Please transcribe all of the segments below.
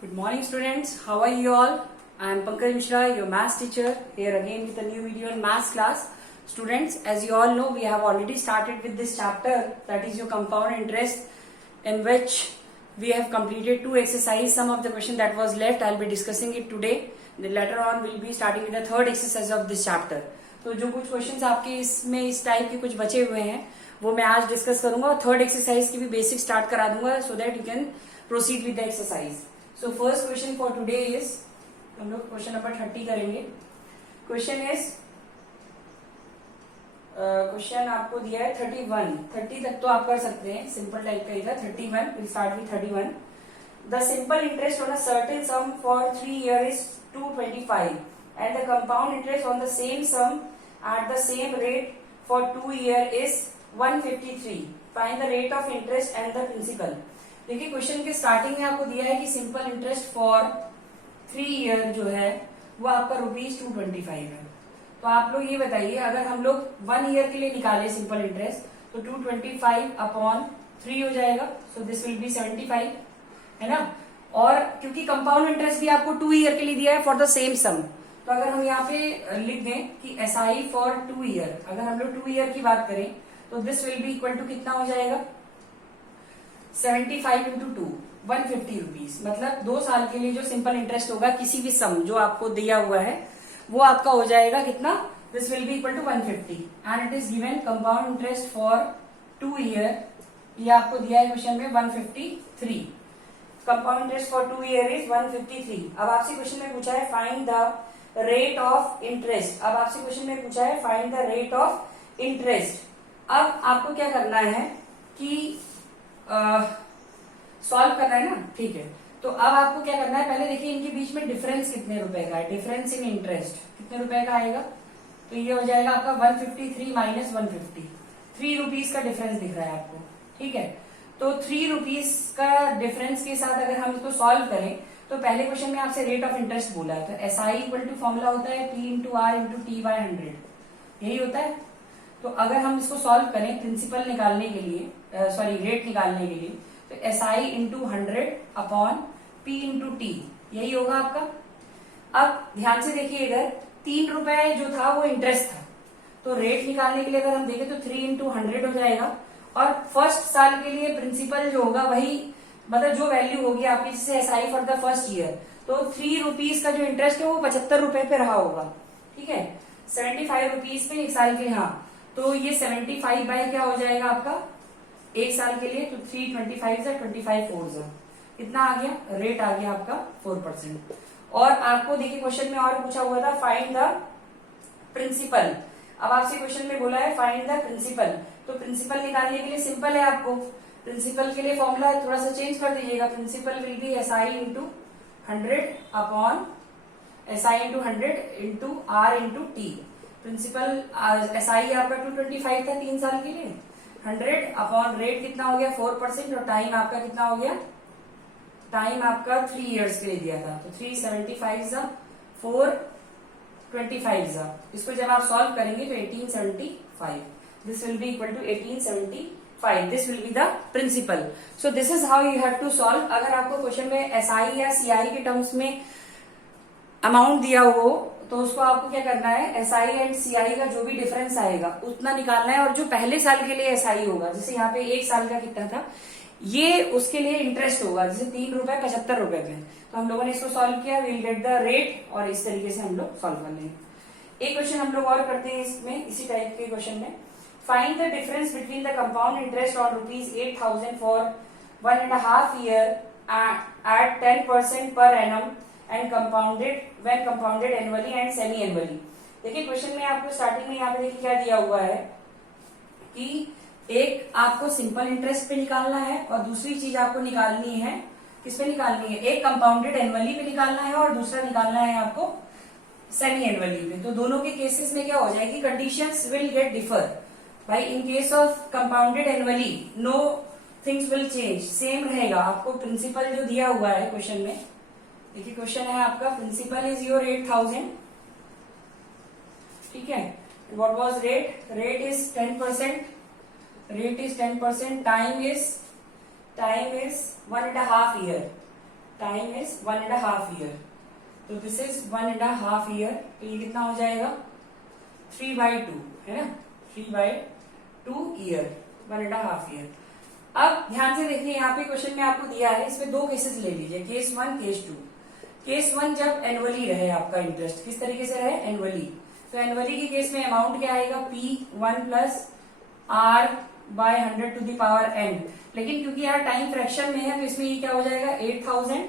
Good morning, students. How are you all? I am Pankaj Mishra, your maths teacher, here again with a new video in maths class. Students, as you all know, we have already started with this chapter, that is your compound interest, in which we have completed two exercises. Some of the question that was left, I'll be discussing it today. Then later on, we'll be starting with the third exercise of this chapter. तो जो कुछ questions आपके इसमें इस type के कुछ बचे हुए हैं वो मैं आज डिस्कस करूंगा और थर्ड एक्सरसाइज की भी बेसिक स्टार्ट करा दूंगा so that you can proceed with the exercise. So first question for today is, हम लोग क्वेश्चन नंबर 30 करेंगे. क्वेश्चन इज, क्वेश्चन आपको दिया है 31. 30 तक तो आप कर सकते हैं, सिंपल टाइप का ही था. 31 will start with 31. The simple interest on a certain some for 3 years is 225 and the compound interest on the same sum at the same rate for 2 years is 153. Find the rate of interest and the principal. देखिए question के starting में आपको दिया है कि simple interest for 3 year जो है वो आपका ₹225 है. तो आप लोग ये बताइए, अगर हम लोग 1 year के लिए निकाले सिंपल इंटरेस्ट तो 225 अपॉन 3 हो जाएगा. सो दिस विल बी 75, है ना. और क्योंकि कंपाउंड इंटरेस्ट भी आपको 2 year के लिए दिया है फॉर द सेम सम, तो अगर हम यहाँ पे लिख दें कि SI फॉर 2 year, अगर हम लोग 2 year की बात करें तो this will be equal to कितना हो जाएगा 75 इंटू 2, 150 रुपीज. मतलब 2 साल के लिए जो सिंपल इंटरेस्ट होगा किसी भी सम जो आपको दिया हुआ है वो आपका हो जाएगा कितना, this will be equal to 150 and it is given compound interest for 2 year. ये आपको दिया है क्वेश्चन में 153. Compound interest for 2 year is 153. अब आपसे क्वेश्चन में पूछा है find the rate of interest. अब आपसे क्वेश्चन में पूछा है find the rate of interest. अब आपको क्या करना है कि सॉल्व करना है ना, ठीक है. तो अब आपको क्या करना है, पहले देखिए इनके बीच में डिफरेंस कितने रुपए का है. डिफरेंस इन इंटरेस्ट कितने रुपए का आएगा, तो ये हो जाएगा आपका 153 माइनस 150. 3 रुपीज का डिफरेंस दिख रहा है आपको, ठीक है. तो 3 रुपीज का डिफरेंस के साथ अगर हम इसको सॉल्व करें तो पहले क्वेश्चन में आपसे रेट ऑफ इंटरेस्ट बोला है, तो SI इक्वल टू फॉर्मूला होता है P into R into T by 100, यही होता है. तो अगर हम इसको सॉल्व करें प्रिंसिपल निकालने के लिए, सॉरी रेट निकालने के लिए, तो SI into 100 upon P into T, यही होगा आपका. अब ध्यान से देखिए, इधर 3 रुपए जो था वो इंटरेस्ट था, तो रेट निकालने के लिए अगर हम देखें तो 3 इंटू 100 हो जाएगा. और फर्स्ट साल के लिए प्रिंसिपल जो होगा वही, मतलब जो वैल्यू होगी आपकी, जैसे SI for the first year, तो 3 रुपीज का जो इंटरेस्ट है वो 75 रुपए पे रहा होगा, ठीक है. 75 रुपीज पे 1 साल के लिए. हाँ, तो ये 75 बाय क्या हो जाएगा आपका 1 साल के लिए, तो 325 से 25 4 से कितना आ गया, रेट आ गया आपका 4%. और आपको देखिए क्वेश्चन में और पूछा हुआ था फाइंड द प्रिंसिपल. अब आपसे क्वेश्चन में बोला है फाइंड द प्रिंसिपल, तो प्रिंसिपल निकालने के लिए सिंपल है. आपको प्रिंसिपल के लिए फॉर्मूला थोड़ा सा चेंज कर दीजिएगा. Principal will be SI into 100 upon SI into 100 into R into T. Principal SI आपका 225 था 3 साल के लिए, 100 अपॉन रेट कितना हो गया 4%, और टाइम आपका कितना हो गया, टाइम आपका 3 years के लिए दिया था, तो 375 जा 425 जा. इसको जब आप सॉल्व करेंगे तो 1875, this will be equal to 1875. This will be the principal. So this is how you have to solve. अगर आपको क्वेश्चन में SI या CI के टर्म्स में अमाउंट दिया हो तो उसको आपको क्या करना है, SI एंड CI का जो भी डिफरेंस आएगा उतना निकालना है. और जो पहले साल के लिए SI होगा, जैसे यहाँ पे 1 साल का कितना था, ये उसके लिए इंटरेस्ट होगा, जैसे 3 रुपए 75 रुपए पे. तो हम लोगों ने इसको सॉल्व किया, विल गेट द रेट, और इस तरीके से हम लोग सॉल्व कर लेंगे. एक क्वेश्चन हम लोग और करते हैं इसमें, इसी टाइप के क्वेश्चन में. Find the difference between the compound interest on ₹8,000 for 1.5 year at 10% per annum and compounded annually and semi annually. देखिए क्वेश्चन में आपको स्टार्टिंग में यहाँ पे देखिए क्या दिया हुआ है कि एक आपको सिंपल इंटरेस्ट पे निकालना है और दूसरी चीज आपको निकालनी है, किस पे निकालनी है, एक कंपाउंडेड एनुअली पे निकालना है और दूसरा निकालना है आपको सेमी एनुअली पे. तो दोनों के केसेस में क्या हो जाएगी, कंडीशंस विल गेट डिफर. भाई in case of compounded annually no things will change, same रहेगा. आपको प्रिंसिपल जो दिया हुआ है क्वेश्चन में, देखिए क्वेश्चन है आपका प्रिंसिपल इज योर 8,000, ठीक है. What was rate, rate is 10%, rate is 10%, time is 1.5 year, time is 1.5 year, तो दिस इज 1.5 ईयर, तो ये कितना हो जाएगा 3/2 है ना, 3/2 ईयर, 1.5 ईयर। अब ध्यान से देखिए यहाँ पे क्वेश्चन में आपको दिया है, इसमें दो केसेस ले लीजिए, केस 1 केस 2। केस 1 जब एनुअली रहे आपका इंटरेस्ट, किस तरीके से रहे एनुअली, तो एनुअली के केस में अमाउंट क्या आएगा P1 प्लस R/100 लेकिन क्योंकि यहाँ टाइम फ्रैक्शन में है तो इसमें ये क्या हो जाएगा 8000,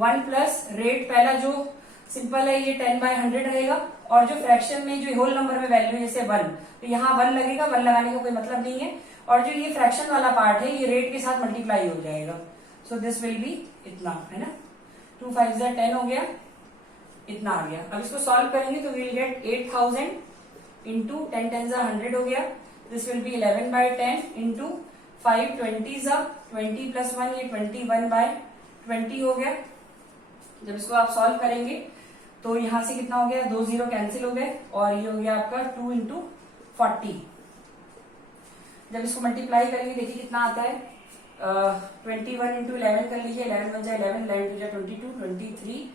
1 प्लस रेट पहला जो सिंपल है ये 10/100 रहेगा, और जो फ्रैक्शन में जो होल नंबर में वैल्यू जैसे 1, तो यहाँ 1 लगेगा, 1 लगाने का कोई मतलब नहीं है, और जो ये फ्रैक्शन वाला पार्ट है ये रेट के साथ मल्टीप्लाई हो जाएगा, सो दिस विल बी इतना, है ना, 2 5 10 हो गया, इतना आ गया। अब इसको सॉल्व करेंगे तो विल गेट 8000 इंटू 10 10 100 हो गया, this will B 11/10 into 5 20 20 plus 1 ये 21/20 हो गया। जब इसको आप सॉल्व करेंगे तो यहां से कितना हो गया, 2 0 कैंसिल हो गए, और ये हो गया आपका 2 इंटू 40। जब इसको मल्टीप्लाई करेंगे देखिए कितना आता है, 21 इंटू 11 कर लीजिए, 11 बन जाए 11, 11 टू जाए 22, 23,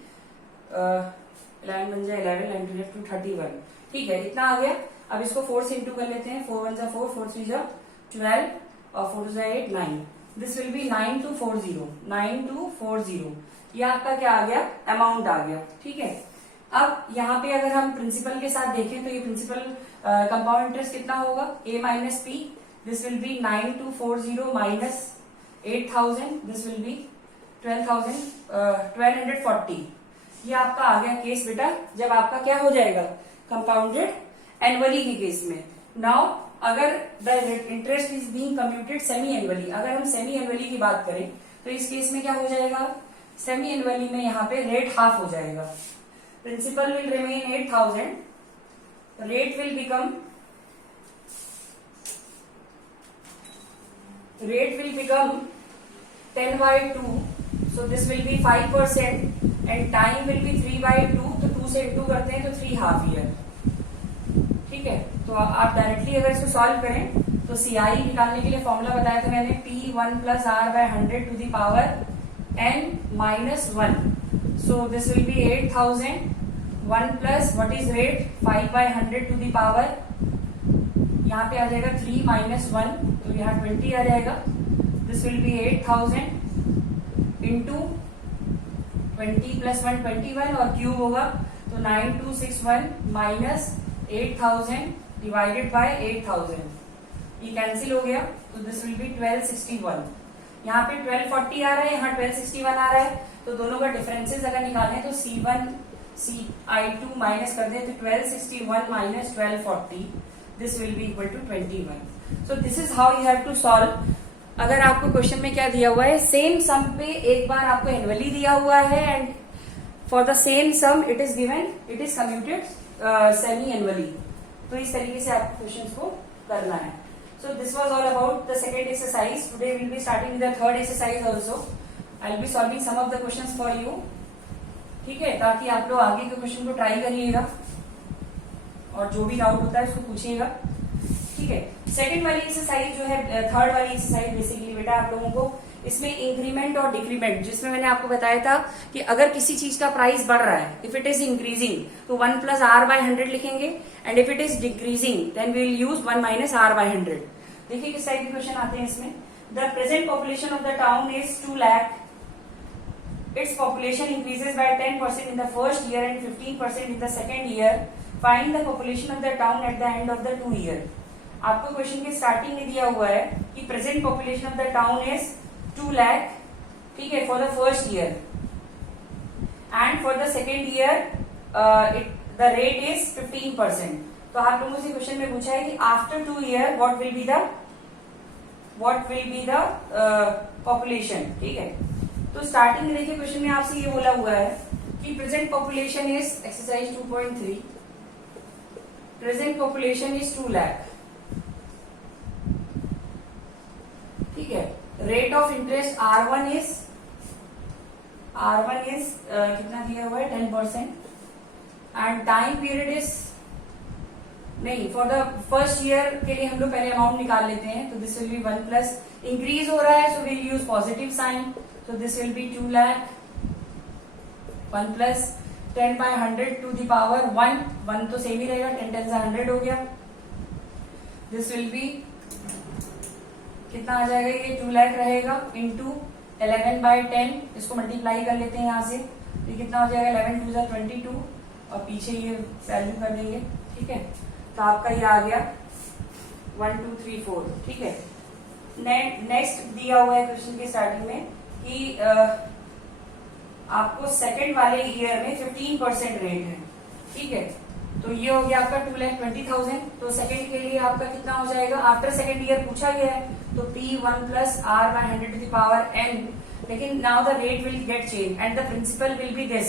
11 बन जाए 11, 11 टू जाए 2 31, ठीक है, इतना आ गया। अब इसको 4 से इंटू कर लेते हैं, 4 1 जा 4, 4 3 जा 12, और 4 जा 8 9, दिस विल बी 9240, 9240, ये आपका क्या आ गया, अमाउंट आ गया, ठीक है। अब यहाँ पे अगर हम प्रिंसिपल के साथ देखें तो ये प्रिंसिपल कंपाउंड इंटरेस्ट कितना होगा, A minus P, this will B 9240 minus 8000, this will B 1240। ये आपका आ गया केस बेटा, जब आपका क्या हो जाएगा कंपाउंडेड एनुअली के केस में। नाउ अगर the interest is being computed semi annually, अगर हम सेमी एनुअली की बात करें तो इस केस में क्या हो जाएगा, सेमी एनुअली में यहाँ पे रेट हाफ हो जाएगा, principal will remain 8000, rate will become 10/2, so this will be 5% and time will be 3/2, तो 2 से इंटू करते हैं तो 3/2 ईयर, ठीक है। तो आप डायरेक्टली अगर इसको सॉल्व करें तो CI निकालने के लिए फॉर्मूला बताया था मैंने, P1 plus R/100 to the power n minus 1, so this will be 8000, 1 plus what is rate 5/100 to the power, यहाँ पे आ जाएगा 3 माइनस 1, तो यहाँ 20 आ जाएगा, this will be 8000 into 20 plus 1 21, और क्यूब होगा तो 9261 माइनस 8000 डिवाइडेड बाय 8000, ये कैंसिल हो गया, तो दिस विल बी 1261। यहाँ पे 1240 आ रहा है, यहाँ 1261 आ रहा है, तो दोनों का डिफरेंसेस अगर निकालें तो C1 CI2 माइनस कर दें तो 1261 minus 1240, this will be equal to 21। So this is how you have to solve. अगर आपको क्वेश्चन में क्या दिया हुआ है, सेम सम पे एक बार आपको एनुअली दिया हुआ है and for the same sum it is given, it is computed semi annually, तो इस तरीके से आपको क्वेश्चन को करना है। So this was all about the second exercise. Today will be starting with the third exercise also, I will be solving some of the questions for you, ठीक है, ताकि आप लोग आगे के क्वेश्चन को ट्राई करिएगा और जो भी डाउट होता है उसको पूछिएगा, ठीक है। सेकंड वाली एक्सरसाइज जो है, थर्ड वाली एक्सरसाइज बेसिकली बेटा आप लोगों को इसमें इंक्रीमेंट और डिक्रीमेंट, जिसमें मैंने आपको बताया था कि अगर किसी चीज का प्राइस बढ़ रहा है, इफ इट इज इंक्रीजिंग तो 1 प्लस R/100 लिखेंगे, and if it is decreasing then we will use 1 minus R/100। देखिए किस टाइप के क्वेश्चन आते हैं इसमें। The present population of the town is 2 lakh, its population increases by 10% in the first year and 15% in the second year. Find the population of the town at the end of the 2 year. आपको question के starting में दिया हुआ है कि present population of the town is 2 lakh, ठीक है, for the first year, and for the second year the rate is 15%। तो आप लोगों से क्वेश्चन में पूछा है कि after 2 year what will be the population, ठीक है। तो स्टार्टिंग में देखिए क्वेश्चन में आपसे ये बोला हुआ है कि present population is, exercise 2.3, present population is 2 lakh, ठीक है। Rate of interest R1 is कितना दिया हुआ है 10%, एंड टाइम पीरियड इज, नहीं, फॉर द फर्स्ट ईयर के लिए हम लोग पहले अमाउंट निकाल लेते हैं, तो this will be 1 plus, increase हो रहा है so will use positive sign, so this will be 2 lakh 1 plus 10/100 to the power 1, 1 तो सेम ही रहेगा, 10 10 से 100 हो गया। दिस विल बी कितना आ जाएगा, ये 2 लाख रहेगा इंटू 11/10, इसको मल्टीप्लाई कर लेते हैं यहाँ से, तो ये कितना हो जाएगा 11 2 22 और पीछे ये वैल्यू कर देंगे, ठीक है। तो आपका ये आ गया 1 2 3 4, ठीक है। नेक्स्ट दिया हुआ है क्वेश्चन के स्टार्टिंग में कि आपको सेकंड वाले ईयर में 15% रेट है, ठीक है। तो ये हो गया आपका 2,20,000। तो सेकंड के लिए आपका कितना हो जाएगा, आफ्टर सेकंड ईयर पूछा गया है, तो P1 plus R/100 to the power n, लेकिन now the rate will get change and the principal will be this,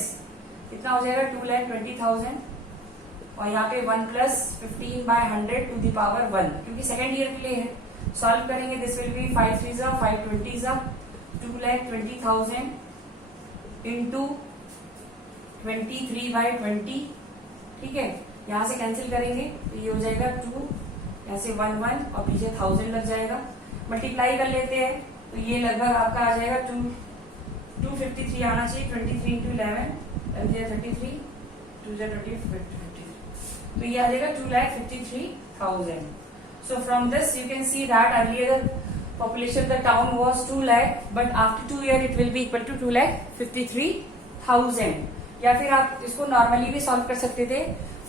कितना हो जाएगा 2,20,000 और यहाँ पे 1 प्लस 15/100 टू द पावर 1, क्योंकि सेकंड ईयर के लिए है। सॉल्व करेंगे, दिस विल बी 5 3 5 20 2,20,000 इंटू 23/20, ठीक है। यहाँ से कैंसिल करेंगे तो ये हो जाएगा 2, यहाँ से 1 1 और पीछे 1000 लग जाएगा, मल्टीप्लाई कर लेते हैं तो ये लगभग आपका आ जाएगा 253 आना चाहिए, 23 इंटू 11 33 2 23, तो ये आ जाएगा 2,53,000। So from this you can see that earlier the population of the town was 2 lakh, but after 2 years it will be equal to 2,53,000। या फिर आप इसको नॉर्मली भी सॉल्व कर सकते थे।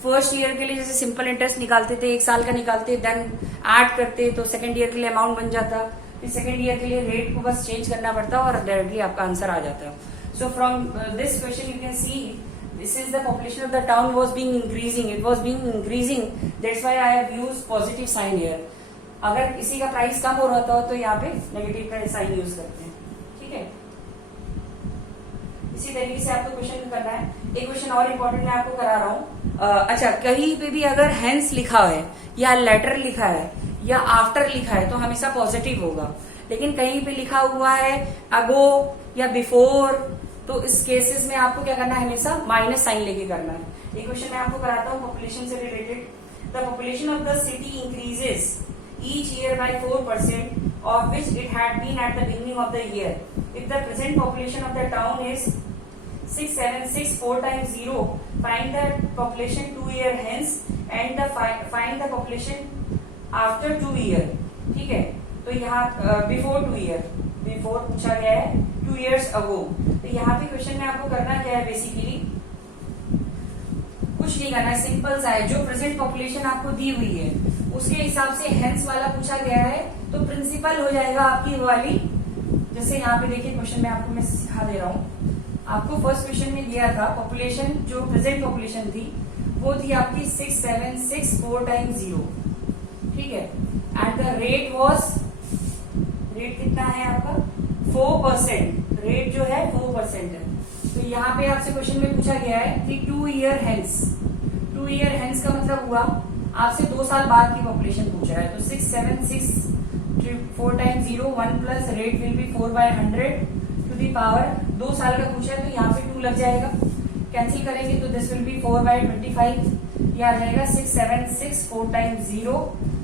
फर्स्ट ईयर के लिए जैसे सिंपल इंटरेस्ट निकालते थे, 1 साल का निकालते, देन ऐड करते तो सेकंड ईयर के लिए अमाउंट बन जाता, फिर सेकंड ईयर के लिए रेट को बस चेंज करना पड़ता और डायरेक्टली आपका आंसर आ जाता। So from this question you can see this is the population of the town was being increasing, it was being increasing, that's why I have used positive sign here। अगर किसी का price कम हो रहा हो तो यहाँ पे नेगेटिव का साइन यूज करते हैं, ठीक है। इसी तरीके से आपको क्वेश्चन करना है। एक क्वेश्चन और इम्पोर्टेंट मैं आपको करा रहा हूँ। अच्छा, कहीं पे भी अगर हेंस लिखा है या लेटर लिखा है या आफ्टर लिखा है तो हमेशा पॉजिटिव होगा, लेकिन कहीं पे लिखा हुआ है अगो या बिफोर, तो इस केसेस में आपको क्या करना है, हमेशा माइनस साइन लेके करना है। एक क्वेश्चन मैं आपको कराता हूँ पॉपुलेशन से related. The population of the city increases each year by 4% of which it had been at the beginning of the year. If the present population of the town is 6764 times 0, find the population 2 year hence and find the population after 2 year, ठीक है। तो यहाँ before 2 year, before पूछा गया है 2 years ago। तो यहाँ पे क्वेश्चन में आपको करना क्या है, बेसिकली कुछ नहीं करना है, सिंपल सा है। जो प्रेजेंट पॉपुलेशन आपको दी हुई है उसके हिसाब से हेंस वाला पूछा गया है, तो प्रिंसिपल हो जाएगा आपकी वाली। जैसे यहाँ पे देखिए क्वेश्चन में आपको मैं सिखा दे रहा हूँ। आपको फर्स्ट क्वेश्चन में दिया था पॉपुलेशन, जो प्रेजेंट पॉपुलेशन थी वो थी आपकी 6764 times 0, ठीक है। And the rate was, rate कितना है आपका 4%, रेट जो है 4% है। तो यहाँ पे आपसे क्वेश्चन में पूछा गया है कि 2 year hence, 2 year hence का मतलब हुआ आपसे 2 साल बाद की पॉपुलेशन पूछा है। तो 6764 times 0, 1 plus rate will be 4/100 to the power 2 साल का पूछा है, तो यहाँ पे 2 लग जाएगा, कैंसिल करेंगे तो दिस विल बी 4/25, ये आ जाएगा 6764 times 0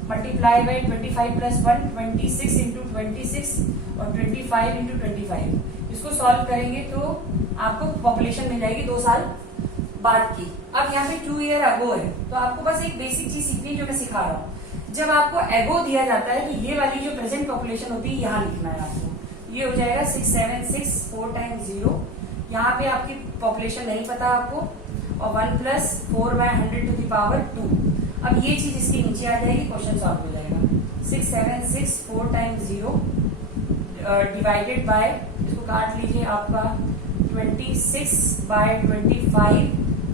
multiply by 25 plus 1, 26 into 26 और 25 इंटू 25। इसको सॉल्व करेंगे तो आपको पॉपुलेशन मिल जाएगी 2 साल बाद की। अब यहाँ पे 2 year ago है, तो आपको बस एक बेसिक चीज सीखनी जो मैं सिखा रहा हूँ। जब आपको एगो दिया जाता है तो ये वाली जो प्रेजेंट पॉपुलेशन होती है यहाँ लिखना है आपको। ये हो जाएगा 6764 times 0, यहाँ पे आपकी पॉपुलेशन नहीं पता आपको, और 1 प्लस 4/100 टू दी पावर 2। अब ये चीज इसके नीचे आ जाएगी, क्वेश्चन सॉल्व हो जाएगा। 6764 times 0 डिवाइडेड बाय, इसको काट लीजिए आपका 26/25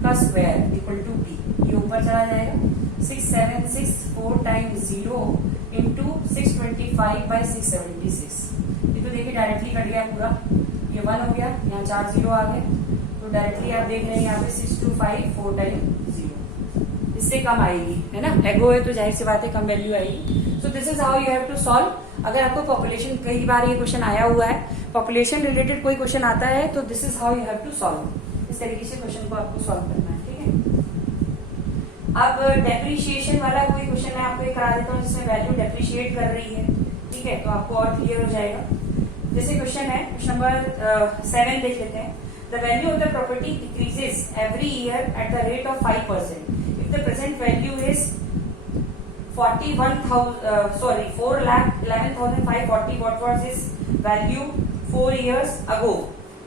का स्क्वायर इक्वल टू p, ये ऊपर चला जाएगा। 6764 times 0 इंटू 625/676, ये तो देखिए डायरेक्टली कट गया पूरा, ये 1 हो गया, यहाँ 4 0 आ गए, तो डायरेक्टली आप देख रहे हैं यहाँ पे 6254 times 0, इससे कम आएगी, है ना। एगो है तो जाहिर सी बात है कम वैल्यू आएगी। So this is how you have to solve. अगर आपको पॉपुलेशन, कई बार ये क्वेश्चन आया हुआ है, पॉपुलेशन रिलेटेड कोई क्वेश्चन आता है तो this is how you have to solve. इस तरीके से क्वेश्चन को आपको सॉल्व करना है, ठीक है। अब डेप्रिशिएशन वाला कोई क्वेश्चन मैं आपको करा देता हूँ जिसमें वैल्यू डेप्रिशिएट कर रही है, ठीक है, तो आपको और क्लियर हो जाएगा। जैसे क्वेश्चन है, क्वेश्चन नंबर 7 देख लेते हैं। the value of the property decreases every year at the rate of 5%. If the present value is 4,11,540, what was its value 4 years ago?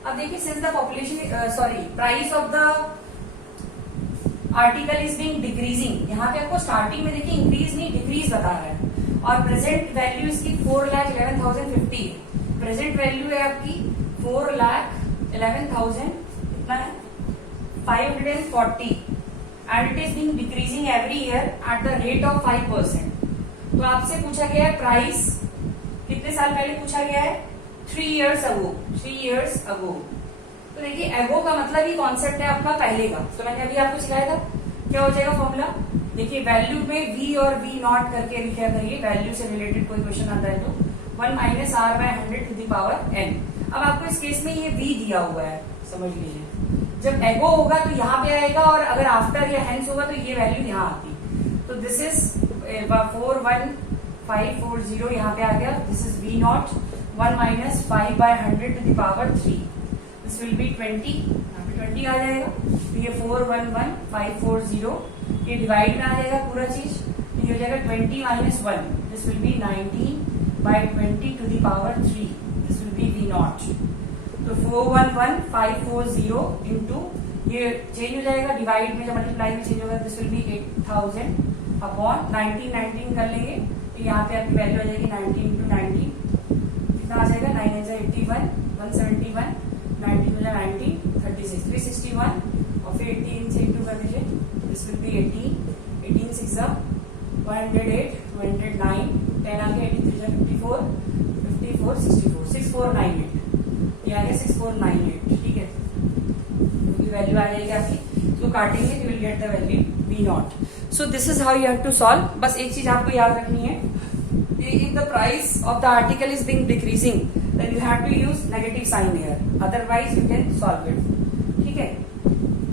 अब देखिए, since the population price of the article is being decreasing, यहाँ पे आपको starting में देखिए increase नहीं decrease बता रहा है, और प्रेजेंट वैल्यू इसकी 4,11,050 है. प्रेजेंट वैल्यू है आपकी 4,11,000 कितना है 540, and it is being decreasing every year at the rate of 5%. तो आपसे पूछा गया है प्राइस कितने साल पहले पूछा गया है 3 years ago. तो देखिए एगो का मतलब ही कॉन्सेप्ट है आपका पहले का, तो मैंने अभी आपको सिखाया था. क्या हो जाएगा फॉर्मूला, देखिए वैल्यू में वी और वी नॉट करके लिखा करिए, वैल्यू से रिलेटेड कोई क्वेश्चन आता है तो 1 - r/100 to the power n. अब आपको इस केस में ये वी दिया हुआ है, समझ लीजिए. जब एगो होगा तो यहाँ पे आएगा, और अगर आफ्टर या हेंस होगा तो ये वैल्यू यहाँ आती. तो दिस इज 41540 यहाँ पे आ गया. This is V naught 1 - 5/100 to the power 3. This will be 20, यहाँ पे 20 आ जाएगा. तो ये 411,540 ये डिवाइड में आ जाएगा पूरा चीज. ये हो जाएगा 20 - 1. This will be 19/20 to the power 3. This will be V naught. तो 411,540 इंटू ये चेंज हो जाएगा डिवाइड में, जब मल्टीप्लाई में चेंज होगा. दिस विल बी 8,000 अपॉन 19 कर लेंगे तो यहाँ पे आपकी वैल्यू आ जाएगी 19 इंटू 19 कितना आ जाएगा 9 × 81 171 19 × 19 36 361 और फिर 18 से इंटू कर दीजिए. दिस विल बी 18 18 6 108 209 10 आ गया 83 54 54 64 6498 ये आ गया 6498. ठीक है, वैल्यू आ जाएगी आपकी. तो काटेंगे तो will get the value V naught. So this is how you have to solve. बस एक चीज आपको याद रखनी है, if the price of the article is being decreasing then you have to use negative sign here, otherwise you can solve it. ठीक है,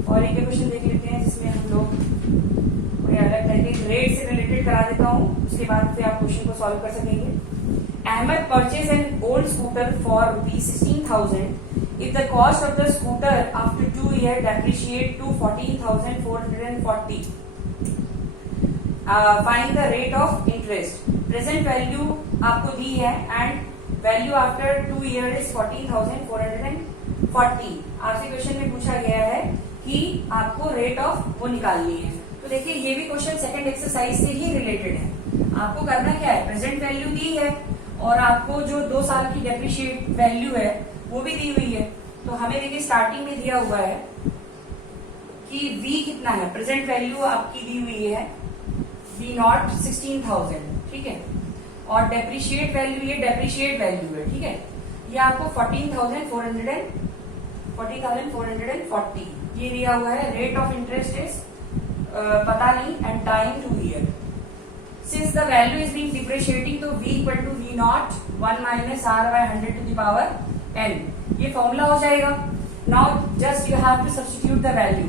और एक क्वेश्चन देख लेते हैं जिसमें हम लोग अलग टाइप के रेट से रिलेटेड करा देता हूँ, उसके बाद फिर आप क्वेश्चन को सॉल्व कर सकेंगे. Ahmed purchased an old scooter for ₹16,000. If the cost of the scooter after 2 years depreciate to 14,440, find the rate of interest. Present value आपको दी है and value after 2 years is 14,440. आपसे क्वेश्चन में पूछा गया है कि आपको रेट ऑफ वो निकालनी है. तो देखिए ये भी क्वेश्चन सेकंड एक्सरसाइज से ही रिलेटेड है. आपको करना क्या है, प्रेजेंट वैल्यू दी है और आपको जो 2 साल की डेप्रिशिएट वैल्यू है वो भी दी हुई है. तो हमें देखिए स्टार्टिंग में दिया हुआ है कि वी कितना है, प्रेजेंट वैल्यू आपकी दी हुई है वी नॉट 16,000. ठीक है, और डेप्रिशिएट वैल्यू ये डेप्रिशिएट वैल्यू है. ठीक है, ये आपको 14,440 ये दिया हुआ है. रेट ऑफ इंटरेस्ट इज पता नहीं and time 2 years. Since the value is being depreciating तो v equal to v naught 1 - r/100 to the power n. ये फॉर्मूला हो जाएगा. Now just you have to substitute the value.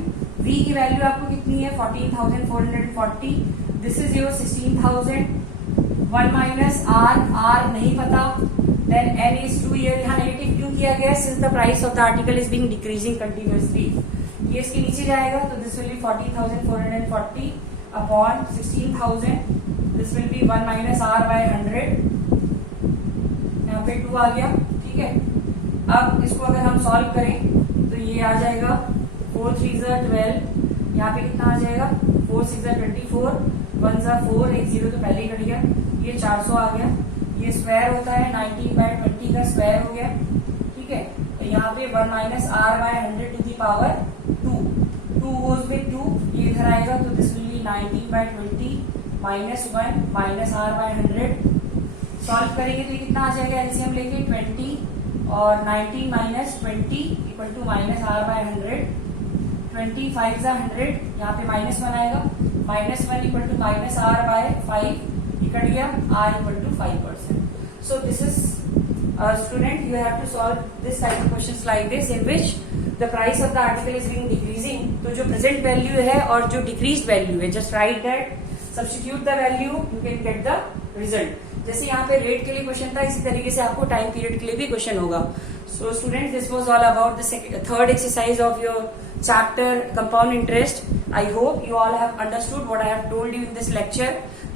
v की value आपको कितनी है 14,440. This is your 16,000. 1 - r नहीं पता. देन n is 2 years. यहाँ नेगेटिव क्यों किया गया, since the price of the article is being decreasing continuously. ये इसके नीचे जाएगा तो this will be 14,440 upon 16,000. This will be 1 - r/100. यहाँ पे 2 आ गया. ठीक है, अब इसको अगर हम सॉल्व करें तो ये आ जाएगा 4 × 3 = 12. यहाँ पे कितना आ जाएगा 4 × 6 = 24. 1 × 4 1 0 तो पहले ही कट गया. ये 400 आ गया. ये स्क्वायर होता है 19/20 का स्क्वायर हो गया. ठीक है, तो यहाँ पे 1 - r/100 to the power 2. 2 goes with 2. ये इधर आएगा तो this will be 19/20 -1 - r/100. Solve करेंगे तो ये कितना आ जाएगा, एलसीएम लेके 20 और 19 - 20 इक्वल टू -r/100. 25 × 100. यहाँ पे -1 आएगा. -1 इक्वल टू -r/5 कट गया. r equal to 5%. So this is student, you have to solve this type of questions like this in which the price of the article is being decreasing. तो जो present value है और जो decreased value है, just write that, substitute the value, you can get the result. जैसे यहाँ पे rate के लिए क्वेश्चन था, इसी तरीके से आपको टाइम पीरियड के लिए भी क्वेश्चन होगा. So student, this was all about the third exercise of your chapter compound interest. I hope you all have understood what I have told you in this lecture.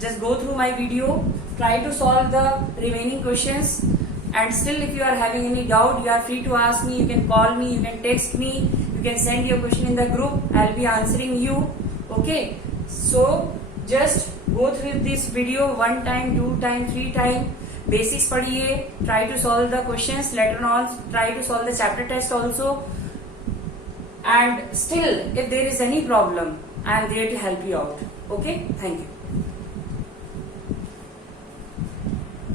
Just go through my video, try to solve the remaining questions, and still if you are having any doubt, you are free to ask me. You can call me, you can text me, you can send your question in the group. I'll be answering you. Okay, so just go through this video 1 time, 2 time, 3 time. Basics padhiye, try to solve the questions. Later on try to solve the chapter test also. And still, if there is any problem, I am there to help you out. Okay, thank you.